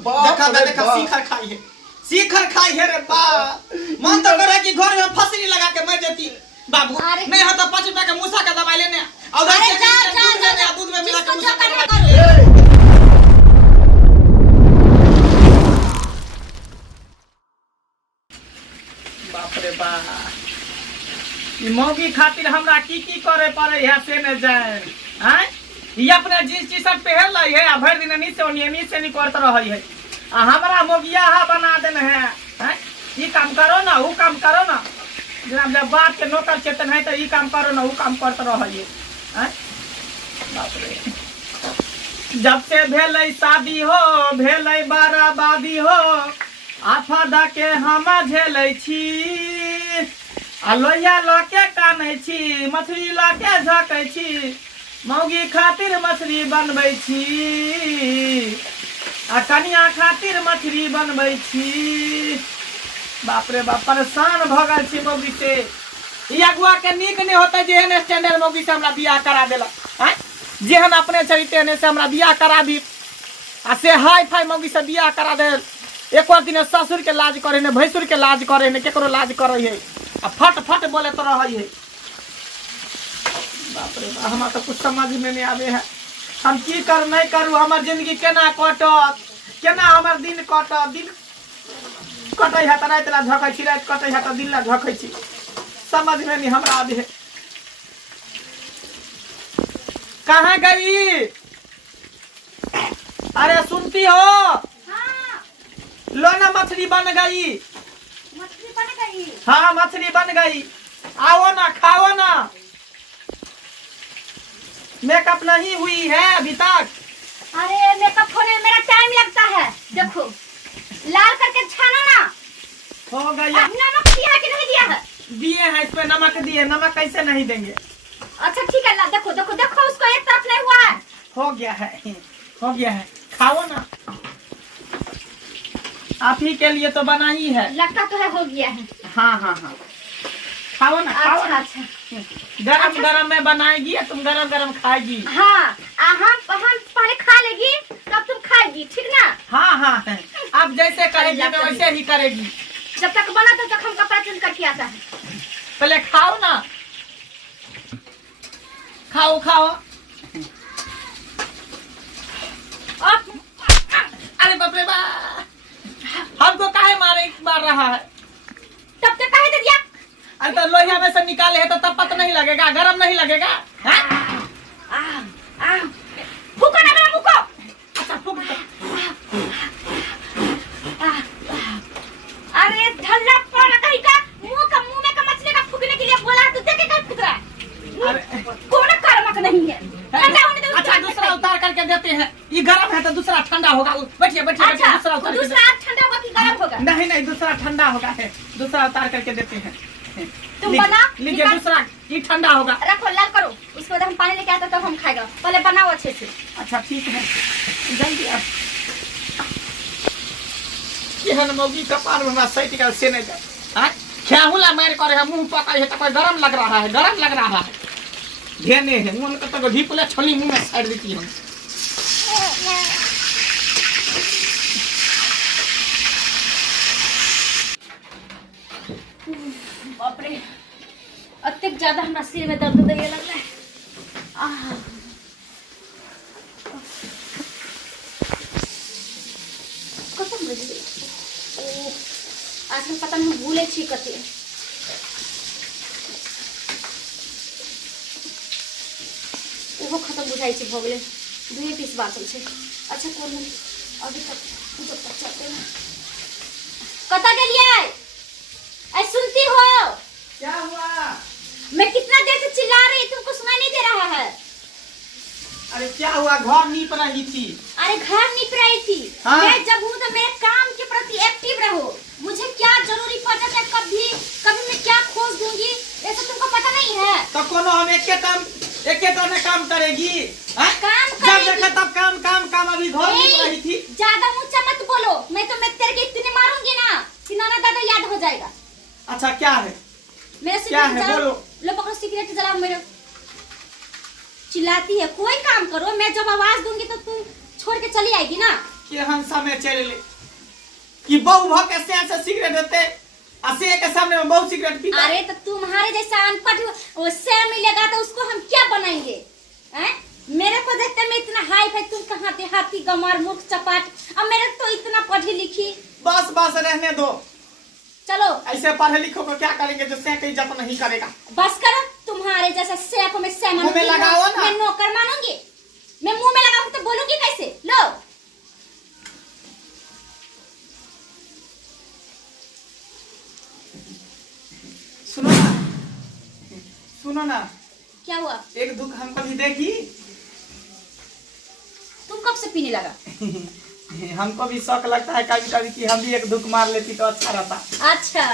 देखा शिखर खाई है, शिखर खाई है रे बा। मन तो करे कि घर में फसरी लगा के मर जाती बाबू। नहीं हो तो 5 रुपया का मूसा का दवाई लेने और दूध में मिला के मूसा का दवाई। बाप रे बा, मौगी खातिर हमरा की करे पड़े है से न जाए। हैं ये अपने जींस टी शर्ट पहन लै है आ भर दिन नीचे नहीं करत रही है आ हमरा मोगिया हा बना देने है। हैं ये काम करो ना वो काम करो ना, जनाब जब बात के नौकर चेतन है तो ये काम करो ना वो काम करते रही है। हैं बाप रे, जब से भेलै शादी हो भेलै बराबादी हो आफा के हम झेलै छी आ लोहिया लके कानै छी मछली लके झकै छी मौगी खातिर मछली बनबै छी आ कनिया खातिर मछली बनबै छी। बाप रे बाप, परेशान भ गेल छी मौगी से। ई अगुआ के नीक नहीं होता जेहन स्टैंडर्ड मौगी से हमरा बियाह करा देला। हैं जेहन अपने चरित्र ने से हमरा बियाह करा दी आ से हाई फाई मौगी से बियाह करा दे। एक और दिन ससुर के लाज करे ने भैंसुर के लाज करे ने केकरो लाज करे है आ फट फट बोले तो रही है। बाप रे बाप, हमरा तो कुछ समझ में नहीं आवे है। हम की कर नहीं करूँ, हमार जिंदगी केना कटत, केना हमार दिन कटत। दिन कटे है तो रात ला झकै छी, रात कटे है तो दिन ला झकै छी, समझ में नहीं हमरा आवे है। कहाँ गई? अरे सुनती हो? हाँ। लो ना मछली बन गई। मछली बन गई? हाँ मछली बन गई, आओ ना खाओ ना। मेकअप नहीं हुई है अभी तक। अरे मेकअप होने में मेरा टाइम लगता है। देखो लाल करके छाना ना। हो गई। नमक दिया है कि नहीं दिया है? दिए हैं, इसमें नमक दिए, नमक कैसे नहीं देंगे। अच्छा ठीक है, ला देखो देखो देखो उसको एक तरफ नहीं हुआ है। हो गया है, हो गया है, खाओ ना। आप ही के लिए तो बना ही है। लगता तो है हो गया है। हाँ हाँ हाँ, खाओ ना खाओ ना। अच्छा गरम गरम में बनाएगी या तुम गरम गरम खाएगी? हाँ हम पहले खा लेगी तब तुम खाएगी, ठीक ना? हाँ हाँ है, आप जैसे करेगी मैं वैसे ही करेगी। जब तक बना तब तक हम कपड़ा चेंज करके आता है। पहले खाओ ना, खाओ खाओ। अरे बाप रे बाप, हमको काहे मार रहा है? तब तक काहे दे दिया? अरे तो लोहिया में से निकाले है तो तब पता नहीं लगेगा, गरम नहीं लगेगा। फूको ना मेरा मुंह को। अच्छा फूक दो। अरे ढल्ला पड़ा कहीं का मुंह में का मछली का फूकने के लिए बोला तो देखे कहीं फूक रहा है। अरे कोई कर्मक नहीं है। ठंडा होने दो। अच्छा दूसरा उतार करके देते हैं, ये गरम है तो दूसरा ठंडा होगा। बैठिए बैठिए। अच्छा दूसरा उतार दूसरा ठंडा होगा कि गरम होगा? नहीं नहीं, दूसरा ठंडा होगा है, दूसरा उतार करके देते हैं। तुम बना लीजिए दूसरा, ये ठंडा होगा। रखो लाल करो, उसके बाद हम पानी लेके आते तब हम खाएगा। पहले बनाओ अच्छे से। अच्छा ठीक है, जल्दी आप। केहन मौगी कपार में सैट का से नहीं जाए। खेहुला मार करे मुंह पका है तो गरम लग रहा है, गरम लग रहा है। घेने है मुंह में तो ढीपले छोली मुंह में साइड देती हम। बाप रे, अत्यधिक ज्यादा हमरा सिर में दर्द होने लग रहा है। कसम बजे ओ आज हम पता नहीं भूले छी कते। ओहो खत्म बुझाई छी भ गेले, 2 पीस बाचल छै। अच्छा कोन अभी तक जब तक चलते हैं कता गेलिए? ऐ सुनती हो? क्या हुआ? मैं कितना देर से चिल्ला रही, तुमको सुनाई नहीं दे रहा है? अरे क्या हुआ? घर नीप रही थी। अरे घर नीप रही थी। हाँ? मैं जब हूँ तो मेरे काम के प्रति एक्टिव रहो। मुझे क्या जरूरी पड़ जाता है, कभी मैं क्या खोज दूंगी, ऐसा तुमको पता नहीं है। तो कोनो हम एक में काम करेगी। काम जब करेगी। देखा तब काम काम काम। अभी घर नीप रही थी। ज्यादा ऊंचा मत बोलो, मैं तेरे के इतने मारूंगी ना कि नाना दादा याद हो जाएगा। अच्छा क्या है? मेरे क्या है बोलो। लो पकड़ो सिगरेट जलाओ। मेरे चिल्लाती है, कोई काम करो, मैं जब आवाज दूंगी तो तू छोड़ के चली आएगी ना। केहन समय चले ले कि बहू भ के से सिगरेट देते आ से के सामने में बहुत सिगरेट पीता। अरे तो तुम्हारे जैसा अनपढ़ वो से मिलेगा तो उसको हम क्या बनाएंगे? हैं? मेरे को देखते मैं इतना हाई फाई, तुम कहाँ देहाती गमार मुख चपाट, अब मेरे तो इतना पढ़ी लिखी। बस बस रहने दो, चलो ऐसे पढ़े लिखो को क्या करेंगे जो से की इज्जत नहीं करेगा। बस करो, तुम्हारे जैसा सेफ में से मुंह में लगाओ ना। मैं नौकर मानूंगी? मैं मुंह में लगाऊंगी तो बोलूंगी कैसे? लो सुनो ना, सुनो ना, क्या हुआ? एक दुख हमको भी देखी। तुम कब से पीने लगा? हमको भी शौक लगता है कभी कभी कि हम भी एक दुख मार लेती तो अच्छा रहता। अच्छा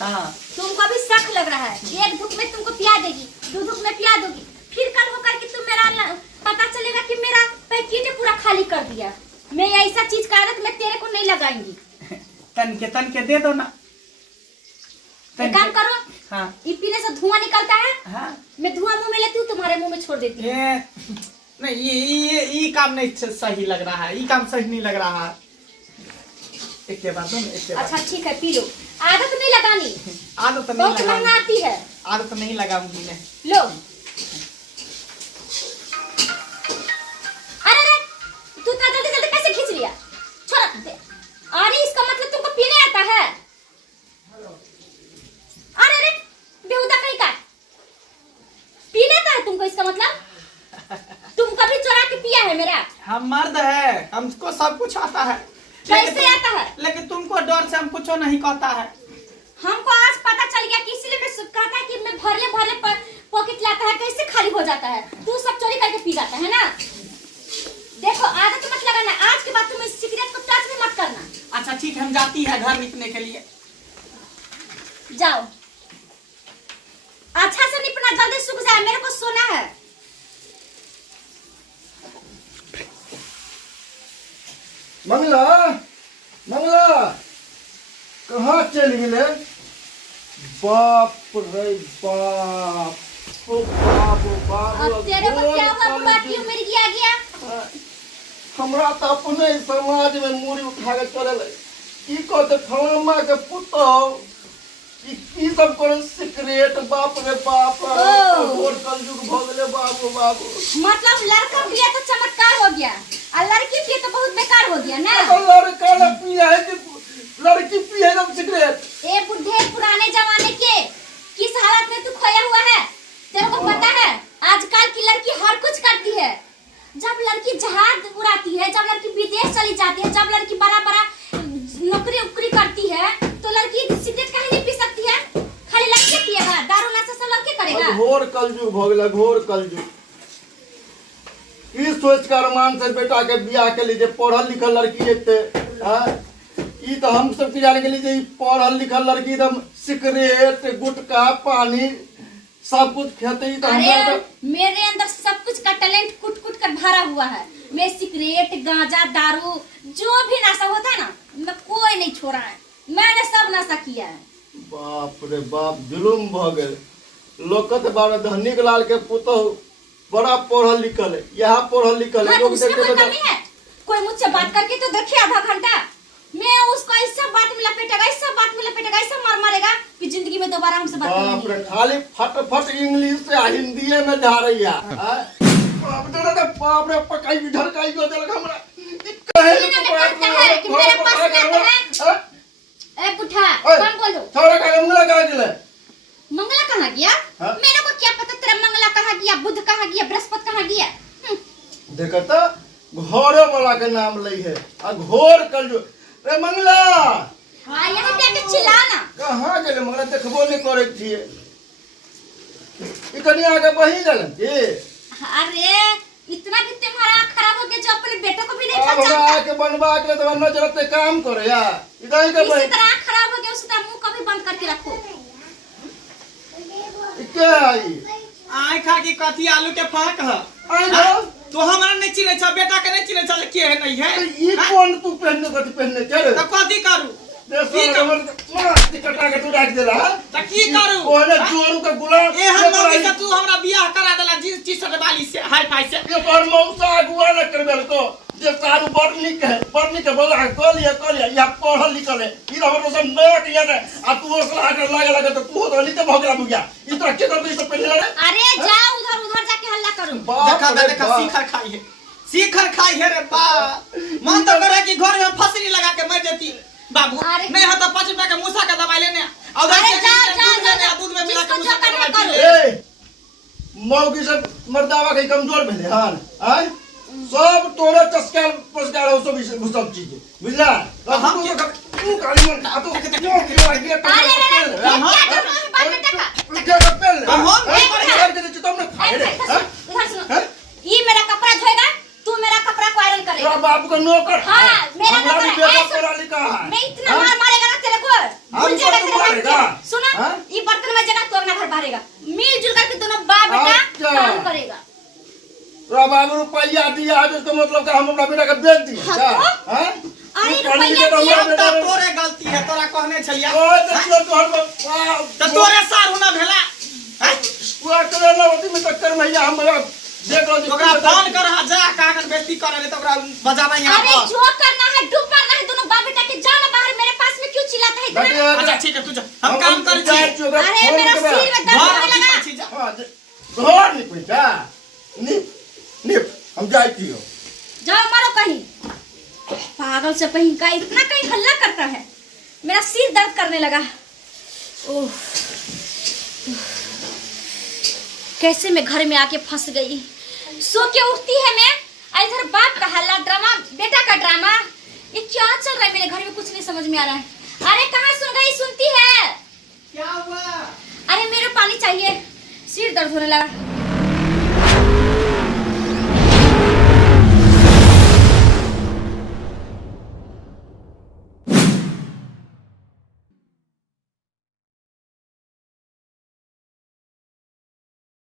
हाँ तुमको भी शक लग रहा है? एक धूप में तुमको पिया देगी, दो धूप में पिया दोगी, फिर कल होकर कि तुम मेरा पता चलेगा कि मेरा पैकेट पूरा खाली कर दिया। मैं ऐसा चीज का आदत मैं तेरे को नहीं लगाऊंगी। तन के दे दो ना। एक काम करो, हाँ ये पीने से धुआं निकलता है, हाँ मैं धुआं मुंह में लेती हूँ, तुम्हारे मुंह में छोड़ देती हूँ। नहीं ये काम नहीं सही लग रहा है, ये काम सही नहीं लग रहा है। एक के बाद दो ना, एक के बाद। अच्छा ठीक है पी लो, आदत नहीं लगानी, आदत नहीं बहुत महंगा लगाऊंगी, आती है। आदत नहीं लगाऊंगी मैं। लो अरे तू इतना जल्दी जल्दी कैसे खींच लिया? छोड़ दे। अरे इसका मतलब तुमको पीने आता है? अरे बेहुदा कहीं का पीने आता है तुमको? इसका मतलब तुम कभी चुरा के पिया है मेरा? हम मर्द है, हमको सब कुछ आता है। कैसे आता है? लेकिन तुमको डर से हम कुछ नहीं कहता है। हमको आज पता चल गया कि इसलिए मैं कहता है कि मैं भरले भरले पॉकेट लाता है, कैसे खाली हो जाता है। तू सब चोरी करके पी जाता है ना। देखो आदत मत लगाना, आज के बाद तुम इस सिगरेट को टच भी मत करना। अच्छा ठीक, हम जाती है घर निपने के लिए। जाओ, अच्छा से निपना, जल्दी सूख जाए, मेरे को सोना है। मंगला मंगला कहाँ चल गए? बाप रे बाप, ओ बाप ओ बाप, अब तेरे को क्या हुआ? बुआ क्यों मेरी गया गया? हमरा तो अपने समाज में मूड़ी उठा के चले की कहते फलामा के पुतो की सब करे सिगरेट। बाप रे बाप, और कलयुग भ गेले बाबू बाबू। मतलब लड़का पिया तो चमत्कार हो गया और लड़की पिए तो बहुत बेकार हो गया ना। लड़का ना पिया है कि लड़की पिए ना सिगरेट? ए बुढ़े पुराने जमाने के किस हालत में तू खोया हुआ है? तेरे को पता है आजकल की लड़की हर कुछ करती है। जब लड़की जहाज उड़ाती है, जब लड़की विदेश चली जाती है, जब लड़की बड़ा बड़ा नौकरी उकरी करती है, तो लड़की सिगरेट काहे नहीं पी सकती है? खाली लड़के पिएगा, दारू नशा सब लड़के करेगा। घोर कलयुग भ गेल, घोर कलयुग। की सोच कर मान से बेटा के बियाह के लिए पढ़ल लिखल लड़की एते ई तो हम सब के जाने के लिए पढ़ल लिखल लड़की एकदम सिगरेट गुटखा पानी सब कुछ खेते ही तो अरे मेरे अंदर सब कुछ का टैलेंट कुट कुट कर भरा हुआ है। मैं सिगरेट गांजा दारू जो भी नशा होता है ना, मैं कोई नहीं छोड़ा है, मैंने सब नशा किया है। बाप रे बाप, जुलुम भ गेल। लोकत बार धनिक लाल के पुतो बड़ा पढ़ल लिखल है, यहाँ पढ़ल लिखल है। हाँ, लोग उसमें देखते कोई तो कमी है? कोई मुझसे बात करके तो देखिए आधा घंटा, मैं उसको ऐसा बात में लपेटेगा, ऐसा बात में लपेटेगा, ऐसा मार मारेगा कि जिंदगी में दोबारा हमसे बात नहीं बाप रे, करेगी। खाली फट फट इंग्लिश से हिंदी में जा रही है। बाप रे पकाई झड़काई को देलक हमरा। कहे इन्हें में पड़ता है कि मेरे पास रहता है। ए पुठा, कौन बोलो? थोड़ा का मंगला कहाँ गेले? मंगला कहाँ गया? हाँ? मेरे को क्या पता तेरा मंगला कहाँ गया, बुध कहाँ गया, बृहस्पति कहाँ गया? देखता घोड़े वाला के नाम लई है आ घोर कलयुग। रे मंगला हाँ यहाँ पे आके चिल्लाना। कहाँ गेले मंगला? देखबो नहीं करे छिए। ई कनी आगे बही गेलन के? अरे इतना भी तुम्हारा आँख खराब हो गया जो अपने बेटे को भी नहीं अब हमरा पहचानता। आके बनवा के तो नजर पे काम करे या इधर के इसी बही तरह आँख खराब हो गया, उसी तरह मुंह कभी बंद करके रखो। के आई आय खा की कथी आलू के फक है। आई ना तो हमरा नहीं चिन्हे छ, बेटा के नहीं चिन्हे छ, के है नहीं है? ई कौन तू पहनने कथी पहनने चल तो कथी करू? देश हमर मार कटा के तू रख देला। त की करू? ओने जोरू का गुलाम ए हम मम्मी से तू हमरा बियाह करा देला जींस टी शर्ट वाली से, हाई फाई से। ये पर मौसा अगुआ न करबेल को जे सारू बड़निक है बोला कह लिया या पढ़ल लिखल है ई हमर सब नोट या ने आ तू ओसला के लगे तो तू तो नीचे भगला बुझा ई तो के कर सब पहले रे अरे जाओ उधर जाके हल्ला करो। देखा सीखर खाई है रे बा। मन तो करे कि घर में फसरी लगा के मर जाती बाबू। नहीं हो तो 5 रुपया के मूसा का दवाई लेने और दूध में मिला के मूसा का दवाई ले। मौगी से मर्दावा के कमजोर भेले हां आय सब तोरे चस्का पस्का हो सब चीज बुझला हम तू काली मन आ तो क्यों आइए ये मेरा कपड़ा धोएगा, तू मेरा कपड़ा को आयरन करेगा। बाबू का नौकर। हाँ, मेरा नौकर है। पढ़ा लिखा है। मैं इतना मार मारेगा ना तेरे को। भूल जाएगा तेरे को। सुना? ये बर्तन में जगह तू अपना घर भरेगा। मिलजुल करके दोनों बाप बेटा काम करेगा। बाबू रुपया दिया है तो मतलब का हम अपना बेटा का बेच दिया क्या? हाँ? अरे रुपया दिया तो तोरे गलती है, तोरा कहने छलिया। ओए तो तोरे सार होना भेला। पूरा करना होती में चक्कर में हम देख लो ओकरा फोन कर जा कागज बेइज्जती करे ले तो ओकरा बजावा यहां पर। अरे जो करना है डूब मारना है दोनों बाप बेटा के जाना बाहर। मेरे पास में क्यों चिल्लाता है इतना? अच्छा ठीक है तू जा, हम काम कर छी। अरे मेरा सिर में दर्द होने लगा। हां घर नहीं कोई क्या निप हम जाए कियो जाओ मारो कहीं। पागल से कहीं का इतना कहीं हल्ला करता है। मेरा सिर दर्द करने लगा। ओह कैसे मैं घर में आके फंस गई। सो के उठती है मैं, इधर बाप का हल्ला, ड्रामा, बेटा का ड्रामा। ये क्या चल रहा है मेरे घर में? कुछ नहीं समझ में आ रहा है। अरे कहाँ सुन गई? सुनती है क्या हुआ? अरे मेरे पानी चाहिए, सिर दर्द होने लगा।